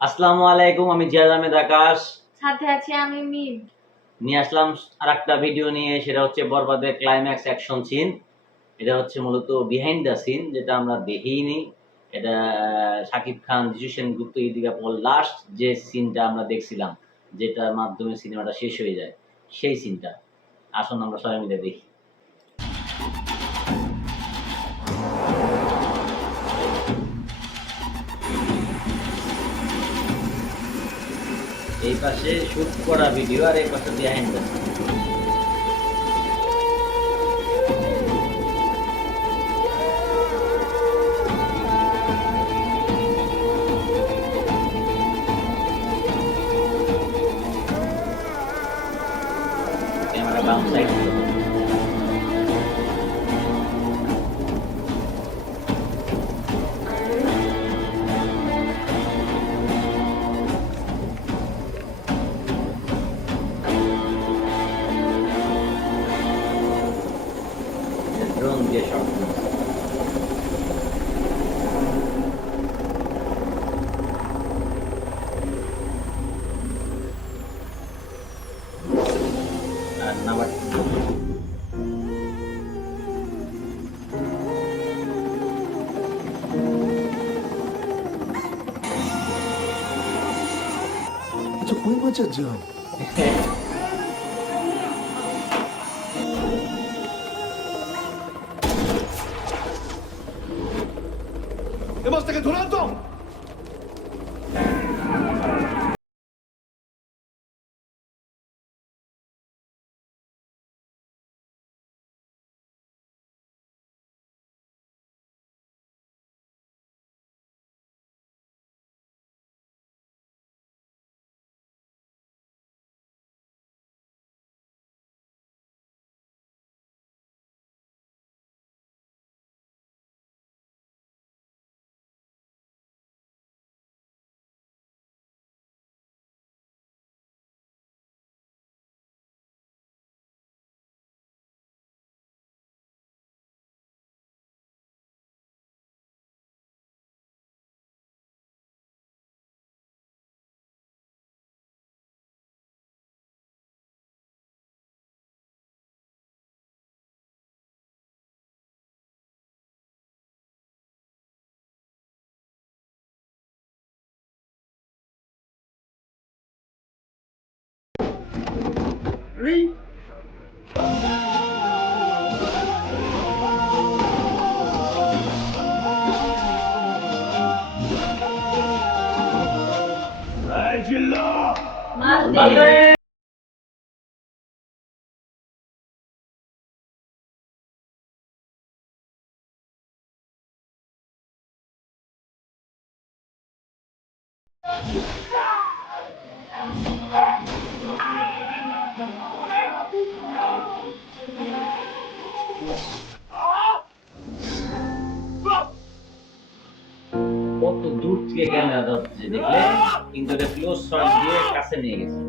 আসসালামু আলাইকুম, আমি জিয়াদ আহমেদ আকাশ। সাথে আছি আমি মিম। নিয়ে আসলাম আরেকটা ভিডিও নিয়ে, সেটা হচ্ছে বরবাদের ক্লাইম্যাক্স অ্যাকশন সিন। এটা হচ্ছে মূলত বিহাইন্ড দ্য সিন, যেটা আমরা দেখিনি। এটা শাকিব খান, যিশু সেনগুপ্ত, ইদিকা পল লাস্ট যে সিনটা আমরা দেখছিলাম, যেটার মাধ্যমে সিনেমাটা শেষ হয়ে যায়, সেই সিনটা আসুন আমরা সবাই মিলে দেখি। এই পাশে শুট করা ভিডিও আর এই পাশে বিহাইন্ড দ্য সিন। ক্যামেরা বাম সাইড ড্রোন দিয়ে শট। আর নাম্বার अच्छा कोई मचा जाओ E basta che durando! কত দূর থেকে ক্যামেরা ধরছে দেখলে, কিন্তু এটা ক্লোজ শট দিয়ে কাছে নিয়ে গেছে।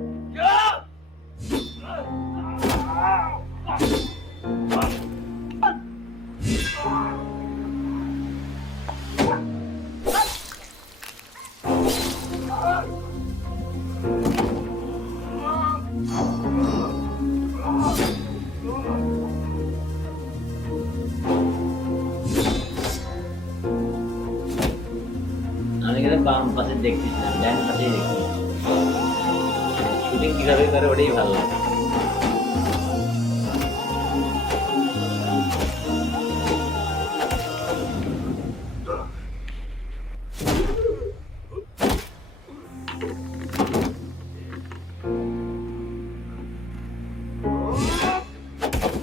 আমি এখানে বাম পাশে দেখতেছিলাম, ডান পাশে দেখছি শুটিং কিভাবে করে, ওটাই ভালো লাগে।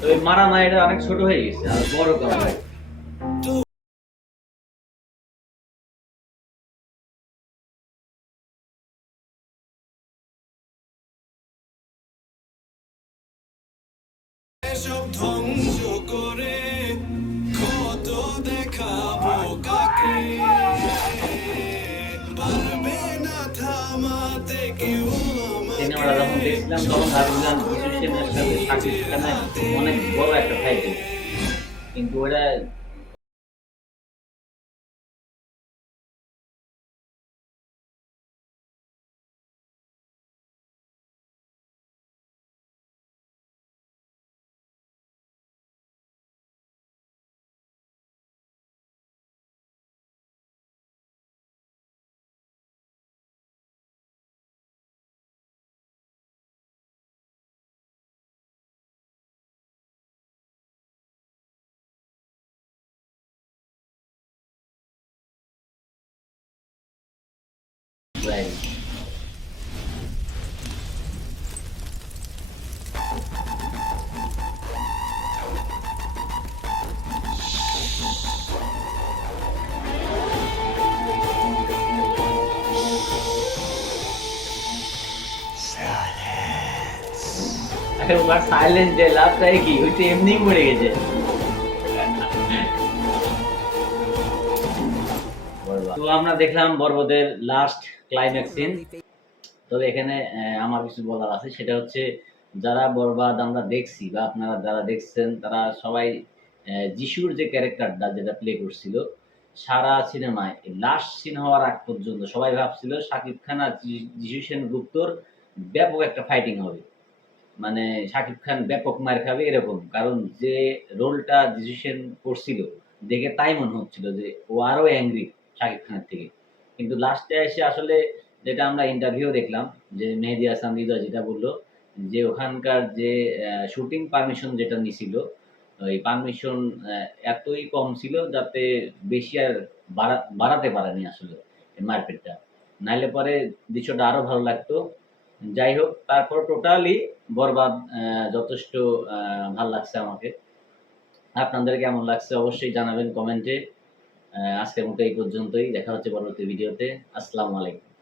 তো এই মারা মারিটা অনেক ছোট হয়ে গেছে, আর বড় করা লাগে। সব ধ্বংস করে কত দেখাবো কাকে, পারবে না থামাতে কেউ সিনেমাটা যখন দেখছিলাম তখন ভাবছিলাম যিশু সেনের সাথে শাকিব খানের অনেক বড় একটা ফাইট, কিন্তু ওটা Right. আরে ওর সাইলেন্স যে লাভটাই কি ওই তো এমনি মরে গেছে। তো আমরা দেখলাম বর্বদের লাস্ট ক্লাইম্যাক্স সিন। তবে এখানে আমার কিছু বলার আছে, সেটা হচ্ছে যারা বরবাদ আমরা দেখছি বা আপনারা যারা দেখছেন তারা সবাই যিশুর যে ক্যারেক্টারটা যেটা প্লে করছিল সারা সিনেমায় লাস্ট সিন হওয়ার আগ পর্যন্ত সবাই ভাবছিল শাকিব খান আর যিশু সেনগুপ্তর ব্যাপক একটা ফাইটিং হবে, মানে শাকিব খান ব্যাপক মার খাবে এরকম, কারণ যে রোলটা যিশু সেন করছিল দেখে তাই মনে হচ্ছিল যে ও আরো অ্যাংরি শাকিব খানের থেকে। কিন্তু লাস্টে এসে আসলে যেটা আমরা ইন্টারভিউ দেখলাম যে মেহেদী হাসান হৃদয় যেটা বললো যে ওখানকার যে শুটিং পারমিশন যেটা নিছিল ওই পারমিশন এতই কম ছিল যাতে বেশি আর বাড়াতে পারেনি আসলে এই মারপিটটা, নাইলে পরে দৃশ্যটা আরো ভালো লাগতো। যাই হোক, তারপর টোটালি বরবাদ যথেষ্ট ভাল লাগছে আমাকে। আপনাদের কেমন লাগছে অবশ্যই জানাবেন কমেন্টে। আজকের মতো এই পর্যন্তই, দেখা হচ্ছে পরবর্তী ভিডিওতে। আসসালামু আলাইকুম।